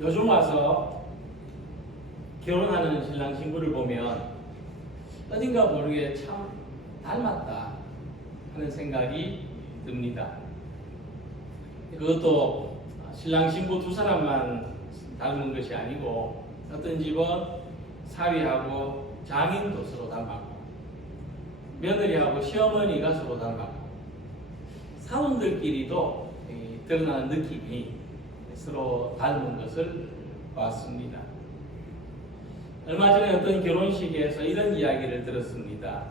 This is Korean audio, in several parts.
요즘 와서 결혼하는 신랑 신부를 보면 어딘가 모르게 참 닮았다 하는 생각이 듭니다. 그것도 신랑 신부 두 사람만 닮은 것이 아니고 어떤 집은 사위하고 장인도 서로 닮았고 며느리하고 시어머니가 서로 닮았고 사원들끼리도 드러나는 느낌이 서로 닮은 것을 봤습니다. 얼마 전에 어떤 결혼식에서 이런 이야기를 들었습니다.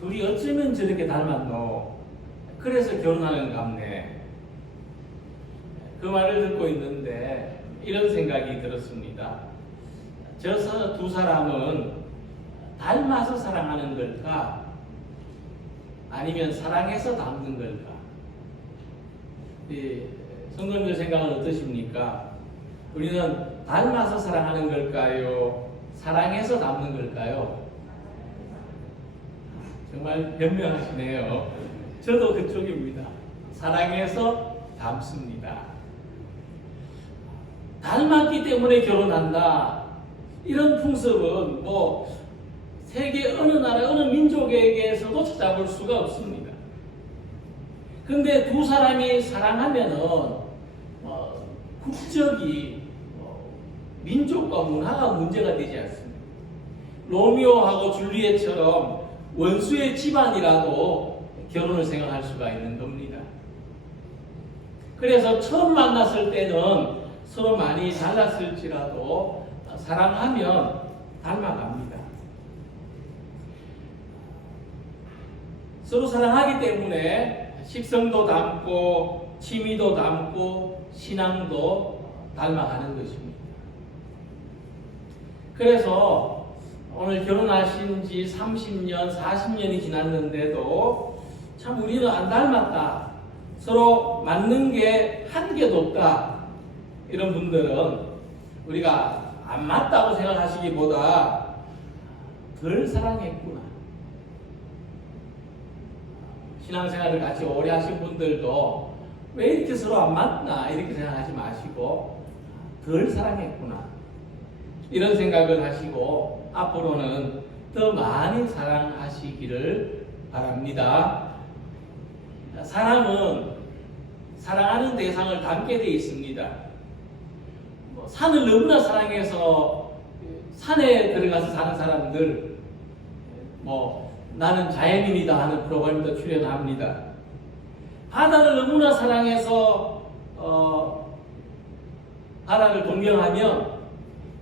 둘이 어쩌면 저렇게 닮았노? 그래서 결혼하는 갑네. 그 말을 듣고 있는데 이런 생각이 들었습니다. 저 두 사람은 닮아서 사랑하는 걸까? 아니면 사랑해서 닮는 걸까? 성도님들 생각은 어떠십니까? 우리는 닮아서 사랑하는 걸까요? 사랑해서 닮는 걸까요? 정말 변명하시네요. 저도 그쪽입니다. 사랑해서 닮습니다. 닮았기 때문에 결혼한다. 이런 풍습은 세계 어느 나라 어느 민족에게서도 찾아볼 수가 없습니다. 그런데 두 사람이 사랑하면은 국적이 민족과 문화가 문제가 되지 않습니다. 로미오하고 줄리엣처럼 원수의 집안이라도 결혼을 생각할 수가 있는 겁니다. 그래서 처음 만났을 때는 서로 많이 달랐을지라도 사랑하면 닮아갑니다. 서로 사랑하기 때문에 식성도 닮고 취미도 닮고 신앙도 닮아가는 것입니다. 그래서 오늘 결혼하신 지 30년, 40년이 지났는데도 참 우리는 안 닮았다. 서로 맞는 게 한 개도 없다. 이런 분들은 우리가 안 맞다고 생각하시기보다 덜 사랑했구나. 신앙생활을 같이 오래 하신 분들도 왜 이렇게 서로 안 맞나 이렇게 생각하지 마시고 덜 사랑했구나 이런 생각을 하시고 앞으로는 더 많이 사랑하시기를 바랍니다. 사람은 사랑하는 대상을 닮게 되어 있습니다. 산을 너무나 사랑해서 산에 들어가서 사는 사람들 나는 자연인이다 하는 프로그램도 출연합니다. 바다를 너무나 사랑해서 바다를 동경하면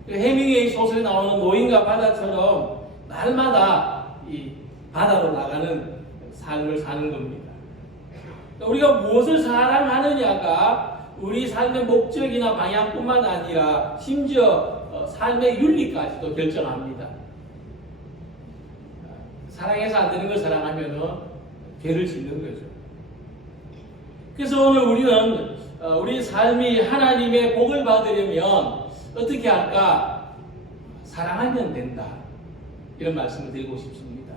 해밍웨이 소설에 나오는 노인과 바다처럼 날마다 이 바다로 나가는 삶을 사는 겁니다. 우리가 무엇을 사랑하느냐가 우리 삶의 목적이나 방향뿐만 아니라 심지어 삶의 윤리까지도 결정합니다. 사랑해서 안 되는 걸 사랑하면은 죄를 짓는 거죠. 그래서 오늘 우리는 우리 삶이 하나님의 복을 받으려면 어떻게 할까? 사랑하면 된다. 이런 말씀을 드리고 싶습니다.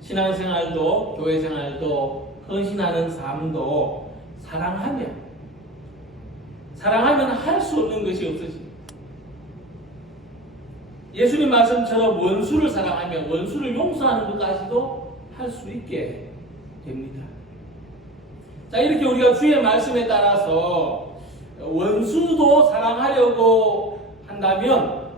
신앙생활도 교회생활도 헌신하는 삶도 사랑하면 할 수 없는 것이 없어집니다. 예수님 말씀처럼 원수를 사랑하면 원수를 용서하는 것까지도 할 수 있게 됩니다. 자, 이렇게 우리가 주의 말씀에 따라서 원수도 사랑하려고 한다면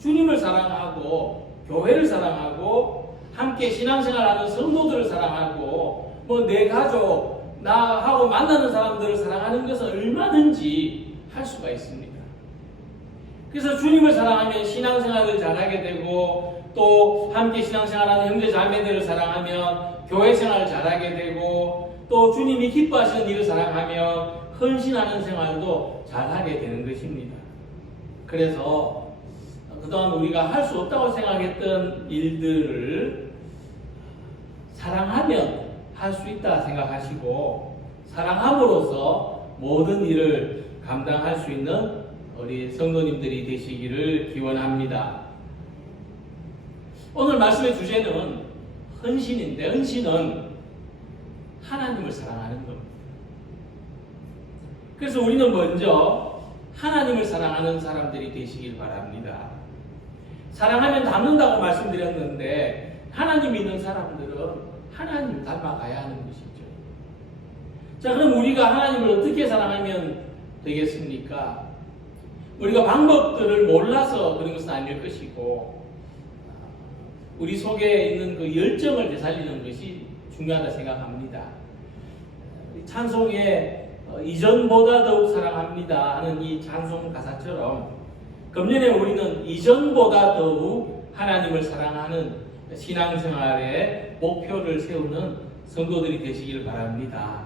주님을 사랑하고 교회를 사랑하고 함께 신앙생활하는 성도들을 사랑하고 내 가족, 나하고 만나는 사람들을 사랑하는 것은 얼마든지 할 수가 있습니다. 그래서 주님을 사랑하면 신앙생활을 잘하게 되고 또 함께 신앙생활하는 형제 자매들을 사랑하면 교회생활을 잘하게 되고 또 주님이 기뻐하시는 일을 사랑하면 헌신하는 생활도 잘하게 되는 것입니다. 그래서 그동안 우리가 할 수 없다고 생각했던 일들을 사랑하면 할 수 있다 생각하시고 사랑함으로써 모든 일을 감당할 수 있는 우리 성도님들이 되시기를 기원합니다. 오늘 말씀의 주제는 헌신인데 헌신은 하나님을 사랑하는 겁니다. 그래서 우리는 먼저 하나님을 사랑하는 사람들이 되시길 바랍니다. 사랑하면 닮는다고 말씀드렸는데 하나님 믿는 사람들은 하나님을 닮아가야 하는 것이죠. 자, 그럼 우리가 하나님을 어떻게 사랑하면 되겠습니까? 우리가 방법들을 몰라서 그런 것은 아닐 것이고 우리 속에 있는 그 열정을 되살리는 것이 중요하다 생각합니다. 찬송에 이전보다 더욱 사랑합니다 하는 이 찬송 가사처럼 금년에 우리는 이전보다 더욱 하나님을 사랑하는 신앙생활의 목표를 세우는 성도들이 되시길 바랍니다.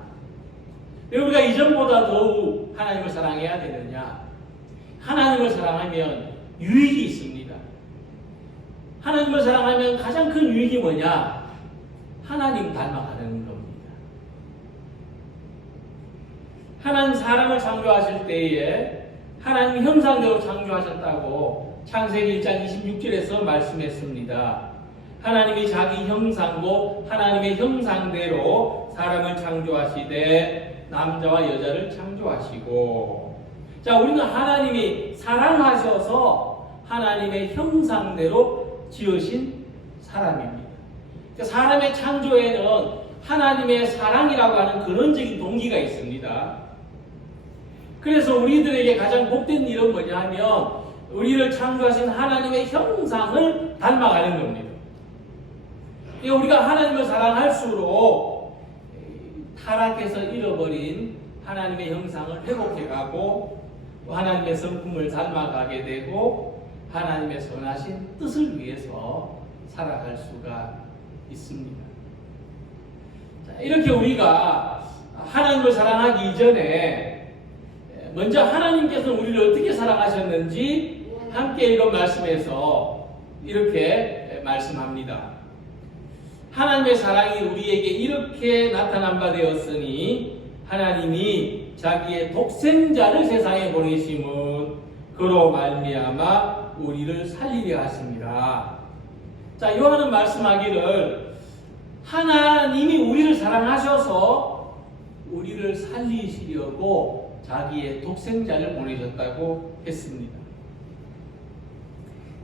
왜 우리가 이전보다 더욱 하나님을 사랑해야 되느냐? 하나님을 사랑하면 유익이 있습니다. 하나님을 사랑하면 가장 큰 유익이 뭐냐? 하나님 닮아가는 겁니다. 하나님 사람을 창조하실 때에 하나님 형상대로 창조하셨다고 창세기 1장 26절에서 말씀했습니다. 하나님이 자기 형상고 하나님의 형상대로 사람을 창조하시되 남자와 여자를 창조하시고, 자, 우리는 하나님이 사랑하셔서 하나님의 형상대로 지으신 사람입니다. 그러니까 사람의 창조에는 하나님의 사랑이라고 하는 근원적인 동기가 있습니다. 그래서 우리들에게 가장 복된 일은 뭐냐 하면 우리를 창조하신 하나님의 형상을 닮아가는 겁니다. 우리가 하나님을 사랑할수록 타락해서 잃어버린 하나님의 형상을 회복해가고 하나님의 성품을 닮아가게 되고 하나님의 선하신 뜻을 위해서 살아갈 수가 있습니다. 자, 이렇게 우리가 하나님을 사랑하기 이전에 먼저 하나님께서는 우리를 어떻게 사랑하셨는지 함께 이런 말씀에서 이렇게 말씀합니다. 하나님의 사랑이 우리에게 이렇게 나타난 바 되었으니 하나님이 자기의 독생자를 세상에 보내심은 그로 말미암아 우리를 살리려 하십니다. 자, 요한은 말씀하기를 하나님이 우리를 사랑하셔서 우리를 살리시려고 자기의 독생자를 보내셨다고 했습니다.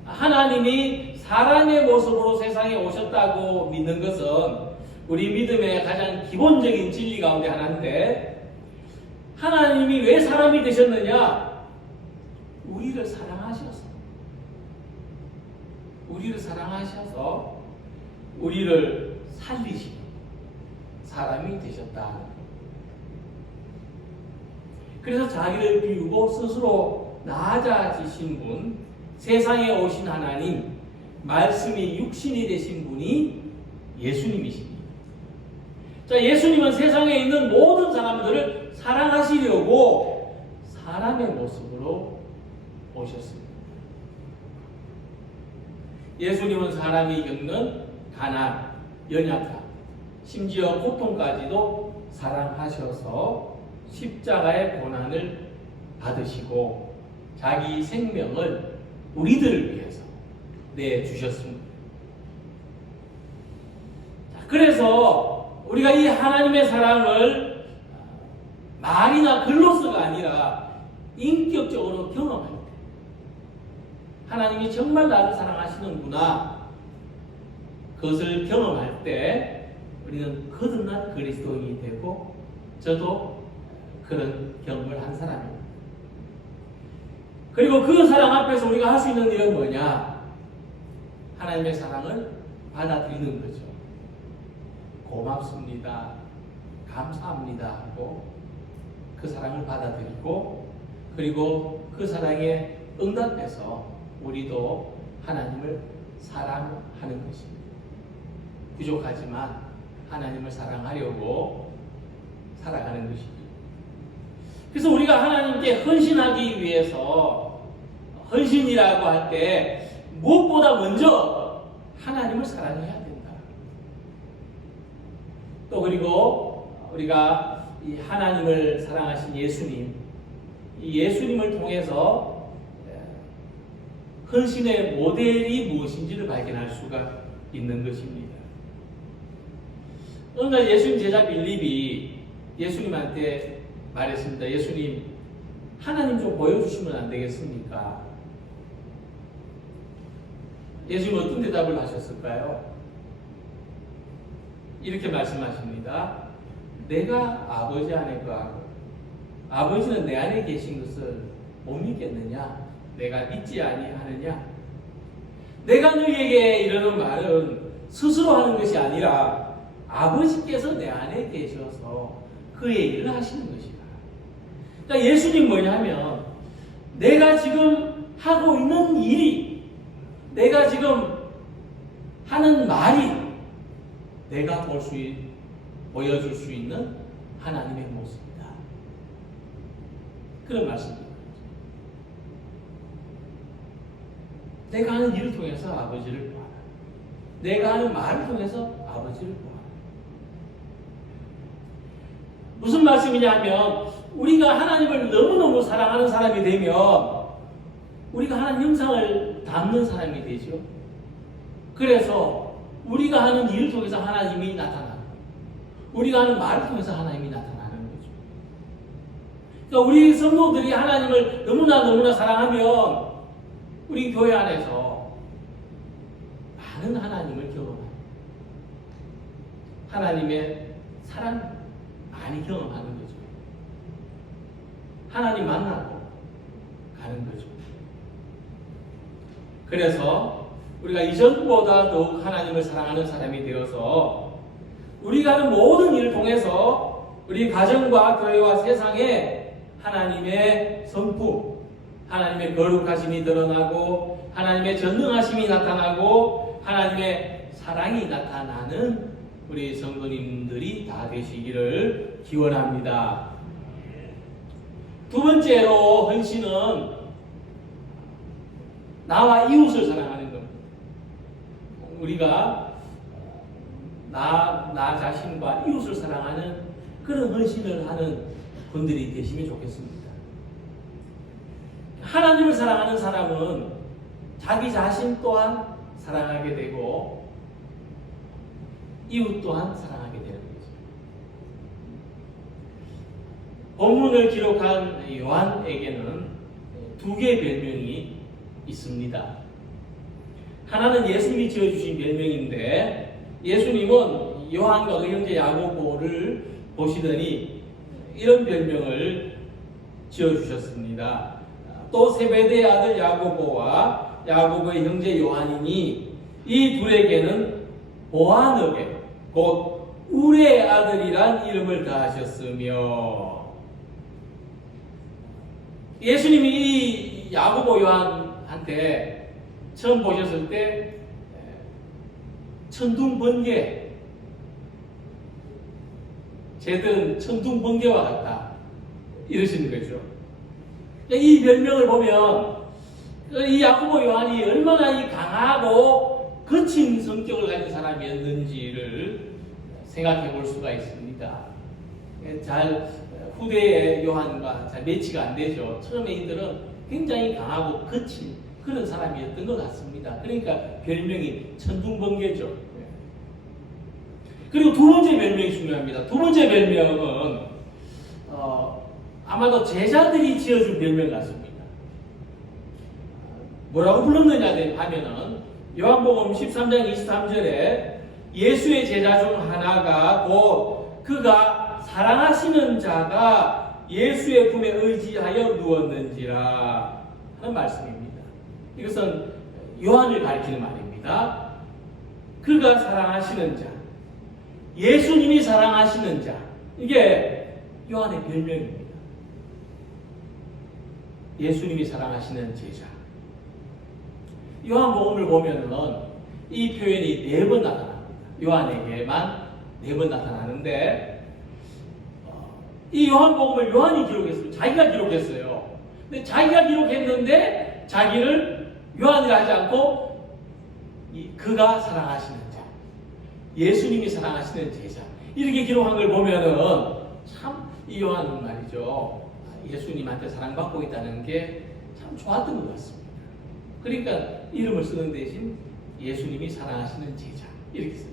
하나님이 사람의 모습으로 세상에 오셨다고 믿는 것은 우리 믿음의 가장 기본적인 진리 가운데 하나인데, 하나님이 왜 사람이 되셨느냐? 우리를 사랑하셔서 우리를 살리시고 사람이 되셨다. 그래서 자기를 비우고 스스로 낮아지신 분, 세상에 오신 하나님, 말씀이 육신이 되신 분이 예수님이십니다. 자, 예수님은 세상에 있는 모든 사람들을 사랑하시려고 사람의 모습으로 오셨습니다. 예수님은 사람이 겪는 가난, 연약함, 심지어 고통까지도 사랑하셔서 십자가의 고난을 받으시고 자기 생명을 우리들을 위해서 내주셨습니다. 그래서 우리가 이 하나님의 사랑을 말이나 글로서가 아니라 인격적으로 경험할 때, 하나님이 정말 나를 사랑하시는구나, 그것을 경험할 때 우리는 거듭난 그리스도인이 되고 저도 그런 경험을 한 사람입니다. 그리고 그 사랑 앞에서 우리가 할 수 있는 일은 뭐냐? 하나님의 사랑을 받아들이는 거죠. 고맙습니다, 감사합니다 하고 그 사랑을 받아들이고, 그리고 그 사랑에 응답해서 우리도 하나님을 사랑하는 것입니다. 부족하지만 하나님을 사랑하려고 살아가는 것이죠. 그래서 우리가 하나님께 헌신하기 위해서, 헌신이라고 할 때 무엇보다 먼저 하나님을 사랑해야 된다. 또 그리고 우리가 이 하나님을 사랑하신 예수님, 이 예수님을 통해서 헌신의 모델이 무엇인지를 발견할 수가 있는 것입니다. 어느 날 예수님 제자 빌립이 예수님한테 말했습니다. 예수님, 하나님 좀 보여주시면 안 되겠습니까? 예수님 어떤 대답을 하셨을까요? 이렇게 말씀하십니다. 내가 아버지 안에 거하고 아버지는 내 안에 계신 것을 못 믿겠느냐? 내가 믿지 아니하느냐? 내가 너희에게 이러는 말은 스스로 하는 것이 아니라 아버지께서 내 안에 계셔서 그 얘기를 하시는 것이다. 그러니까 예수님 뭐냐면 내가 지금 하고 있는 일이, 내가 지금 하는 말이 내가 보여줄 수 있는 하나님의 모습이다. 그런 말씀입니다. 내가 하는 일을 통해서 아버지를 보아라. 내가 하는 말을 통해서 아버지를 보아라. 무슨 말씀이냐면 우리가 하나님을 너무너무 사랑하는 사람이 되면 우리가 하나님 형상을 담는 사람이 되죠. 그래서 우리가 하는 일을 통해서 하나님이 나타나고 우리가 하는 말을 통해서 하나님이 나타나는 거죠. 그러니까 우리 성도들이 하나님을 너무나 사랑하면 우리 교회 안에서 많은 하나님을 경험합니다. 하나님의 사랑 많이 경험하는 거죠. 하나님 만나고 가는 거죠. 그래서 우리가 이전보다 더욱 하나님을 사랑하는 사람이 되어서 우리가 하는 모든 일을 통해서 우리 가정과 교회와 세상에 하나님의 성품, 하나님의 거룩하심이 드러나고 하나님의 전능하심이 나타나고 하나님의 사랑이 나타나는 우리 성도님들이 다 되시기를 기원합니다. 두 번째로 헌신은 나와 이웃을 사랑하는 겁니다. 우리가 나 자신과 이웃을 사랑하는 그런 헌신을 하는 분들이 되시면 좋겠습니다. 하나님을 사랑하는 사람은 자기 자신 또한 사랑하게 되고 이웃 또한 사랑하게 되는 거죠. 본문을 기록한 요한에게는 두 개의 별명이 있습니다. 하나는 예수님이 지어주신 별명인데 예수님은 요한과 그 형제 야고보를 보시더니 이런 별명을 지어주셨습니다. 또 세베대의 아들 야고보와 야고보의 형제 요한이니 이 둘에게는 보아너게 곧 울의 아들이란 이름을 다하셨으며 예수님이 이 야고보 요한한테 처음 보셨을 때 천둥번개 쟤들은 천둥번개와 같다 이러시는 거죠. 이 별명을 보면 이 야고보 요한이 얼마나 이 강하고 거친 성격을 가진 사람이었는지를 생각해 볼 수가 있습니다. 잘 후대의 요한과 잘 매치가 안 되죠. 처음에 이들은 굉장히 강하고 거친 그런 사람이었던 것 같습니다. 그러니까 별명이 천둥번개죠. 그리고 두 번째 별명이 중요합니다. 두 번째 별명은 아마도 제자들이 지어준 별명 같습니다. 뭐라고 불렀느냐 하면은 요한복음 13장 23절에 예수의 제자 중 하나가 곧 그가 사랑하시는 자가 예수의 품에 의지하여 누웠는지라 하는 말씀입니다. 이것은 요한을 가리키는 말입니다. 그가 사랑하시는 자, 예수님이 사랑하시는 자, 이게 요한의 별명입니다. 예수님이 사랑하시는 제자. 요한복음을 보면은 이 표현이 4번 나타납니다. 요한에게만 4번 나타나는데 이 요한복음을 요한이 기록했습니다. 자기가 기록했어요. 근데 자기가 기록했는데 자기를 요한이라 하지 않고 그가 사랑하시는 자, 예수님이 사랑하시는 제자 이렇게 기록한 걸 보면은 참 이 요한은 말이죠. 예수님한테 사랑받고 있다는 게 참 좋았던 것 같습니다. 그러니까 이름을 쓰는 대신 예수님이 사랑하시는 제자 이렇게 썼죠.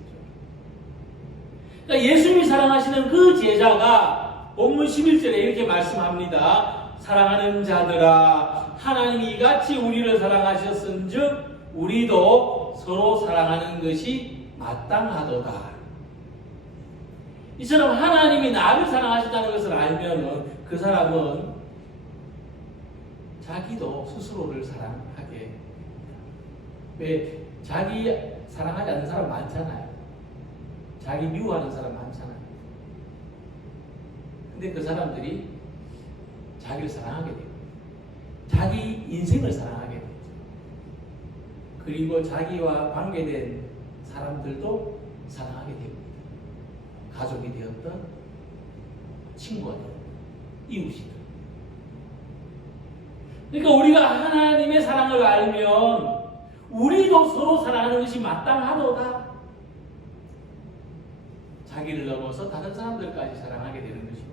그러니까 예수님이 사랑하시는 그 제자가 본문 11절에 이렇게 말씀합니다. 사랑하는 자들아 하나님이 이같이 우리를 사랑하셨은즉 우리도 서로 사랑하는 것이 마땅하도다. 이처럼 하나님이 나를 사랑하신다는 것을 알면 그 사람은 자기도 스스로를 사랑하게 됩니다. 왜? 자기 사랑하지 않는 사람 많잖아요. 자기 미워하는 사람 많잖아요. 근데 그 사람들이 자기를 사랑하게 돼요. 자기 인생을 사랑하게 되죠. 그리고 자기와 관계된 사람들도 사랑하게 됩니다. 가족이 되었던 친구가 되었던 이웃이든. 그러니까 우리가 하나님의 사랑을 알면 우리도 서로 사랑하는 것이 마땅하도다. 자기를 넘어서 다른 사람들까지 사랑하게 되는 것입니다.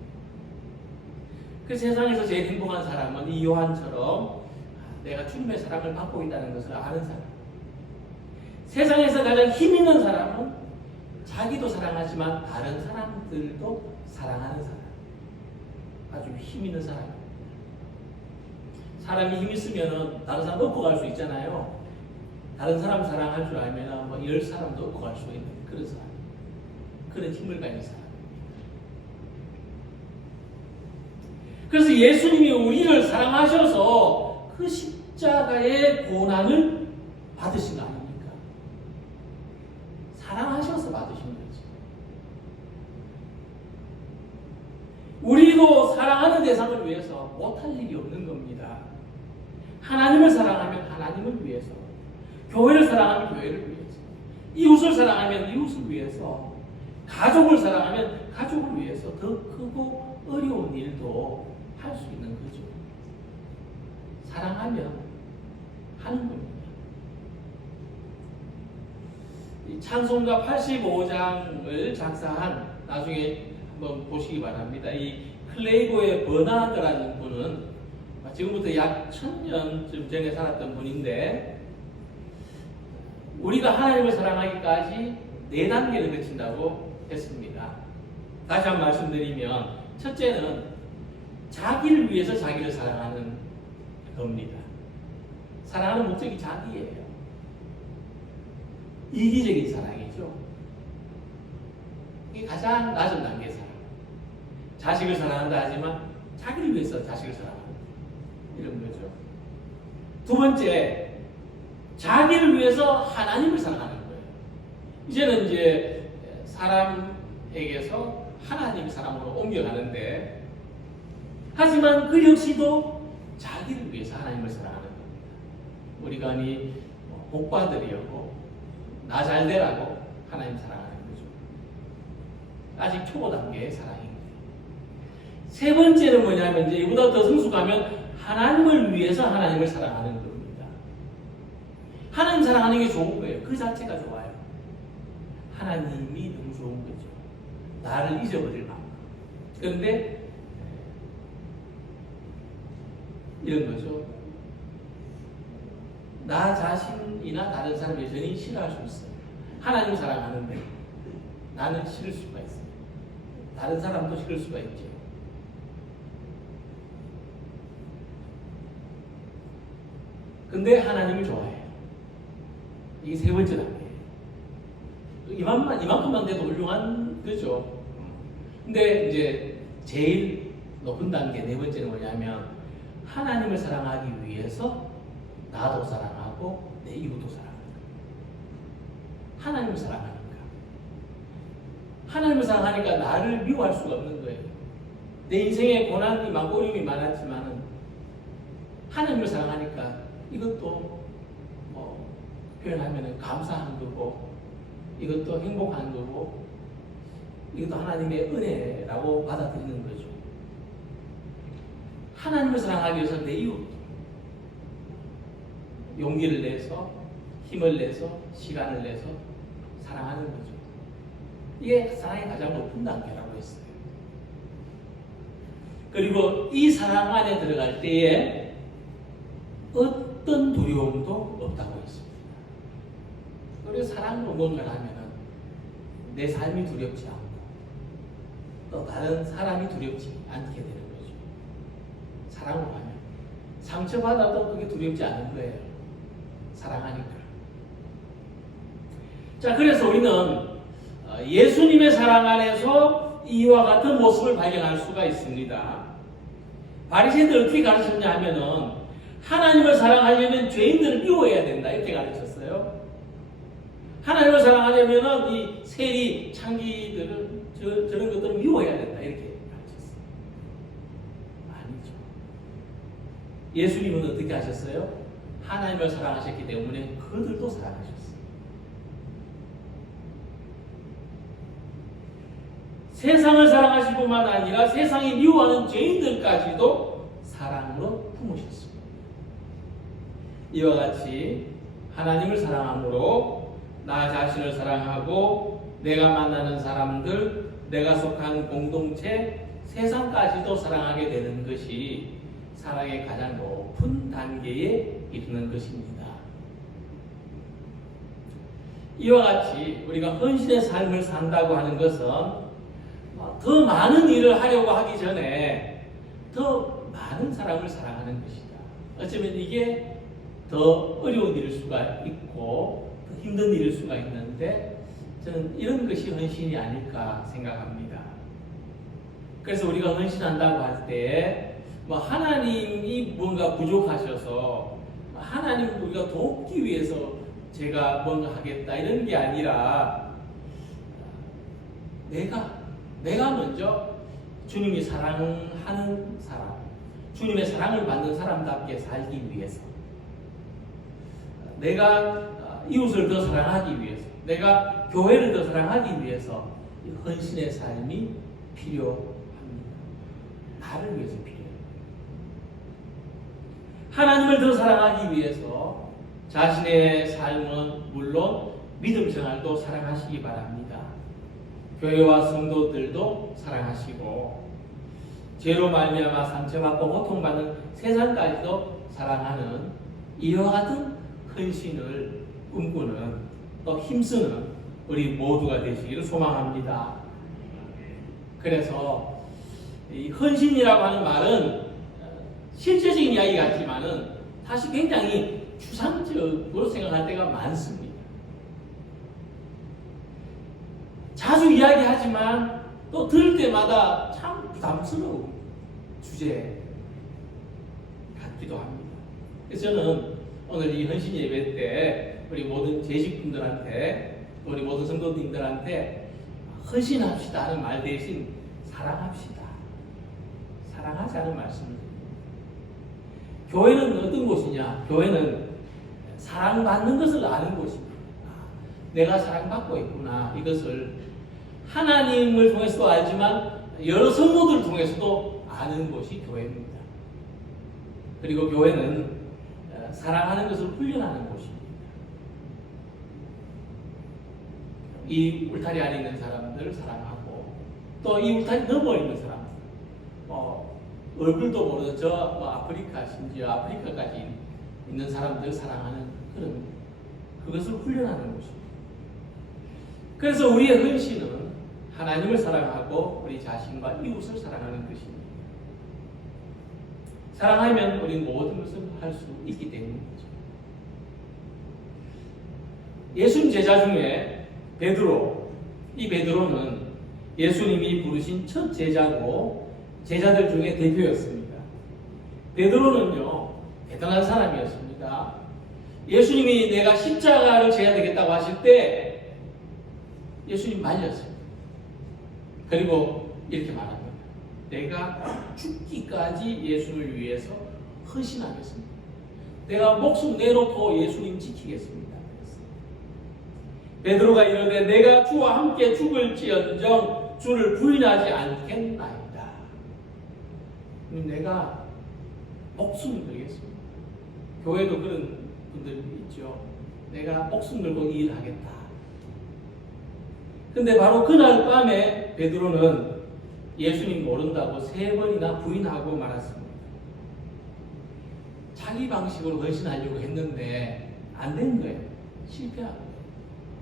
그 세상에서 제일 행복한 사람은 이 요한처럼 내가 주님의 사랑을 받고 있다는 것을 아는 사람. 세상에서 가장 힘 있는 사람은 자기도 사랑하지만 다른 사람들도 사랑하는 사람. 아주 힘 있는 사람. 사람이 힘 있으면 다른 사람 얻고 갈 수 있잖아요. 다른 사람 사랑할 줄 알면 뭐 10사람도 얻고 갈 수 있는 그런 사람. 그런 힘을 가진 사람. 그래서 예수님이 우리를 사랑하셔서 그 십자가의 고난을 받으신 거 아닙니까? 사랑하셔서 받으신 거지. 우리도 사랑하는 대상을 위해서 못할 일이 없는 겁니다. 하나님을 사랑하면 하나님을 위해서, 교회를 사랑하면 교회를 위해서, 이웃을 사랑하면 이웃을 위해서, 가족을 사랑하면 가족을 위해서 더 크고 어려운 일도 할 수 있는 거죠. 사랑하면 하는 겁니다. 이 찬송가 85장을 작사한, 나중에 한번 보시기 바랍니다. 이 클레이보의 버나드라는 분은 지금부터 약 1000년쯤 전에 살았던 분인데, 우리가 하나님을 사랑하기까지 4단계를 거친다고 했습니다. 다시 한번 말씀드리면, 첫째는 자기를 위해서 자기를 사랑하는 겁니다. 사랑하는 목적이 자기예요. 이기적인 사랑이죠. 이게 가장 낮은 단계의 사랑. 자식을 사랑한다 하지만 자기를 위해서 자식을 사랑한다. 이런 거죠. 두 번째, 자기를 위해서 하나님을 사랑하는 거예요. 이제는 이제 사람에게서 하나님 사랑으로 옮겨가는데, 하지만 그 역시도 자기를 위해서 하나님을 사랑하는 겁니다. 우리가 아니 복받으려고, 나 잘 되라고 하나님 사랑하는 거죠. 아직 초보 단계의 사랑입니다. 세 번째는 뭐냐면, 이제 이보다 더 성숙하면 하나님을 위해서 하나님을 사랑하는 겁니다. 하나님 사랑하는 게 좋은 거예요. 그 자체가 좋아요. 하나님이 너무 좋은 거죠. 나를 잊어버릴 만큼. 그런데 이런 거죠. 나 자신이나 다른 사람이 여전히 싫어할 수 있어요. 하나님 사랑하는데 나는 싫을 수가 있어요. 다른 사람도 싫을 수가 있죠. 근데 하나님을 좋아해요. 이게 세 번째 단계예요. 이만큼만 돼도 훌륭한 거죠. 근데 이제 제일 높은 단계, 네 번째는 뭐냐면, 하나님을 사랑하기 위해서 나도 사랑하고 내 이웃도 사랑하는 거예요. 하나님을 사랑하니까. 하나님을 사랑하니까 나를 미워할 수가 없는 거예요. 내 인생에 고난이 많고 어려움이 많았지만은 하나님을 사랑하니까 이것도 뭐 표현하면 감사한 거고, 이것도 행복한 거고, 이것도 하나님의 은혜라고 받아들이는 거죠. 하나님을 사랑하기 위해서 내 이웃 용기를 내서, 힘을 내서, 시간을 내서 사랑하는 거죠. 이게 사랑의 가장 높은 단계라고 했어요. 그리고 이 사랑 안에 들어갈 때에 어떤 두려움도 없다고 했습니다. 그래서 사랑으로 뭔가를 하면은 내 삶이 두렵지 않고 또 다른 사람이 두렵지 않게 되는 거죠. 사랑으로 하면 상처받아도 그게 두렵지 않은 거예요. 사랑하니까. 자, 그래서 우리는 예수님의 사랑 안에서 이와 같은 모습을 발견할 수가 있습니다. 바리새인들 어떻게 가르쳤냐 하면은 하나님을 사랑하려면 죄인들을 미워해야 된다 이렇게 가르쳤어요. 하나님을 사랑하려면은 이 세리, 창기들을 저런 것들을 미워해야 된다 이렇게 가르쳤어요. 아니죠. 예수님은 어떻게 하셨어요? 하나님을 사랑하셨기 때문에 그들도 사랑하셨어요. 세상을 사랑하실 뿐만 아니라 세상이 미워하는 죄인들까지도 사랑으로 품으셨습니다. 이와 같이 하나님을 사랑함으로 나 자신을 사랑하고 내가 만나는 사람들, 내가 속한 공동체, 세상까지도 사랑하게 되는 것이 사랑의 가장 높은 단계에 이르는 것입니다. 이와 같이 우리가 헌신의 삶을 산다고 하는 것은 더 많은 일을 하려고 하기 전에 더 많은 사람을 사랑하는 것이다. 어쩌면 이게 더 어려운 일일 수가 있고 더 힘든 일일 수가 있는데 저는 이런 것이 헌신이 아닐까 생각합니다. 그래서 우리가 헌신한다고 할 때 하나님이 뭔가 부족하셔서 하나님 우리가 돕기 위해서 제가 뭔가 하겠다 이런 게 아니라 내가 먼저 주님이 사랑하는 사람, 주님의 사랑을 받는 사람답게 살기 위해서, 내가 이웃을 더 사랑하기 위해서, 내가 교회를 더 사랑하기 위해서 헌신의 삶이 필요합니다. 나를 위해서 필요해요. 하나님을 더 사랑하기 위해서 자신의 삶은 물론 믿음 생활도 사랑하시기 바랍니다. 교회와 성도들도 사랑하시고 죄로 말미암아 상처받고 고통받는 세상까지도 사랑하는 이와 같은 헌신을 꿈꾸는 또 힘쓰는 우리 모두가 되시기를 소망합니다. 그래서 이 헌신이라고 하는 말은 실제적인 이야기 같지만은 사실 굉장히 추상적으로 생각할 때가 많습니다. 자주 이야기하지만 또 들을 때마다 참 부담스러운 주제 같기도 합니다. 그래서 저는 오늘 이 헌신 예배 때 우리 모든 재직분들한테 우리 모든 성도님들한테 헌신합시다 하는 말 대신 사랑합시다. 사랑하자는 말씀입니다. 교회는 어떤 곳이냐? 교회는 사랑받는 것을 아는 곳입니다. 내가 사랑받고 있구나. 이것을 하나님을 통해서도 알지만 여러 성도들을 통해서도 아는 곳이 교회입니다. 그리고 교회는 사랑하는 것을 훈련하는 곳입니다. 이 울타리 안에 있는 사람들을 사랑하고 또 이 울타리 넘어 있는 사람들, 얼굴도 모르는 저 아프리카, 심지어 아프리카까지 있는 사람들을 사랑하는 그것을 훈련하는 곳입니다. 그래서 우리의 헌신은 하나님을 사랑하고 우리 자신과 이웃을 사랑하는 것입니다. 사랑하면 우리는 모든 것을 할 수 있기 때문이죠. 예수님 제자 중에 베드로, 이 베드로는 예수님이 부르신 첫 제자고 제자들 중에 대표였습니다. 베드로는요, 대단한 사람이었습니다. 예수님이 내가 십자가를 져야 되겠다고 하실 때 예수님 말렸습니다. 그리고 이렇게 말합니다. 내가 죽기까지 예수를 위해서 헌신하겠습니다. 내가 목숨 내놓고 예수님 지키겠습니다. 베드로가 이르되 내가 주와 함께 죽을지언정 주를 부인하지 않겠나이다. 내가 목숨을 걸겠습니다. 교회도 그런 분들이 있죠. 내가 목숨 걸고 일하겠다. 근데 바로 그날 밤에 베드로는 예수님 모른다고 3번이나 부인하고 말았습니다. 자기 방식으로 헌신하려고 했는데 안 된 거예요. 실패한 거예요.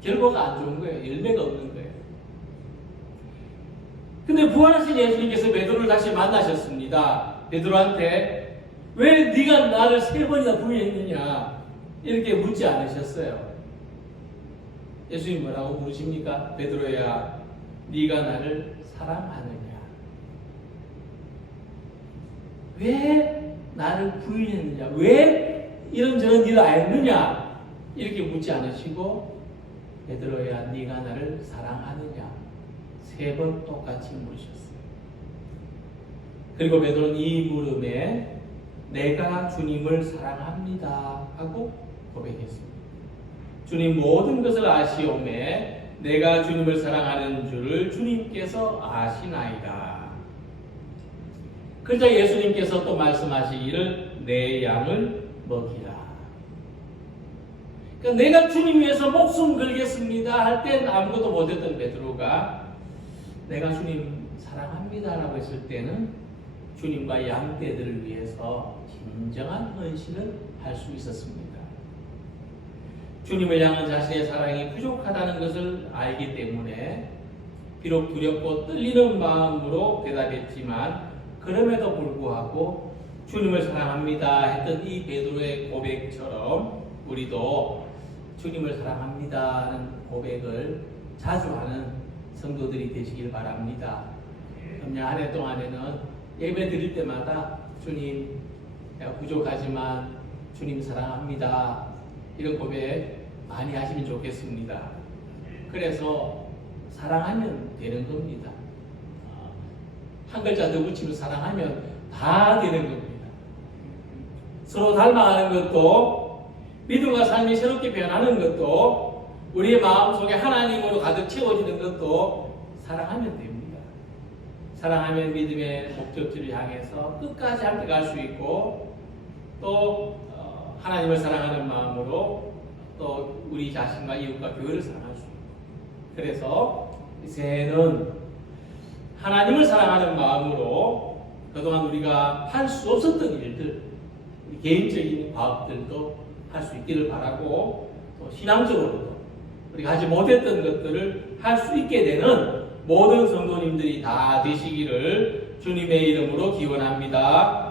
결과가 안 좋은 거예요. 열매가 없는 거예요. 근데 부활하신 예수님께서 베드로를 다시 만나셨습니다. 베드로한테 왜 네가 나를 3번이나 부인했느냐? 이렇게 묻지 않으셨어요. 예수님 뭐라고 물으십니까? 베드로야, 네가 나를 사랑하느냐? 왜 나를 부인했느냐? 왜 이런저런 일을 했느냐? 이렇게 묻지 않으시고 베드로야, 네가 나를 사랑하느냐? 3번 똑같이 물으셨어요. 그리고 베드로는 이 물음에 내가 주님을 사랑합니다 하고 고백했습니다. 주님 모든 것을 아시오매 내가 주님을 사랑하는 줄을 주님께서 아시나이다. 그러자 예수님께서 또 말씀하시기를 내 양을 먹이라. 그러니까 내가 주님 위해서 목숨 걸겠습니다 할 땐 아무것도 못했던 베드로가 내가 주님 사랑합니다라고 했을 때는 주님과 양떼들을 위해서 진정한 헌신을 할 수 있었습니다. 주님을 향한 자신의 사랑이 부족하다는 것을 알기 때문에 비록 두렵고 떨리는 마음으로 대답했지만 그럼에도 불구하고 주님을 사랑합니다 했던 이 베드로의 고백처럼 우리도 주님을 사랑합니다 하는 고백을 자주 하는 성도들이 되시길 바랍니다. 금년 한 해 동안에는 예배 드릴 때마다 주님, 내가 부족하지만 주님 사랑합니다. 이런 고백 많이 하시면 좋겠습니다. 그래서 사랑하면 되는 겁니다. 한 글자 더 붙이면 사랑하면 다 되는 겁니다. 서로 닮아가는 것도 믿음과 삶이 새롭게 변하는 것도 우리의 마음속에 하나님으로 가득 채워지는 것도 사랑하면 됩니다. 사랑하면 믿음의 목적지를 향해서 끝까지 함께 갈 수 있고 또 하나님을 사랑하는 마음으로 또 우리 자신과 이웃과 교회를 사랑할 수 있고 그래서 이제는 하나님을 사랑하는 마음으로 그동안 우리가 할 수 없었던 일들 개인적인 과업들도 할 수 있기를 바라고 또 신앙적으로도 우리가 하지 못했던 것들을 할 수 있게 되는 모든 성도님들이 다 되시기를 주님의 이름으로 기원합니다.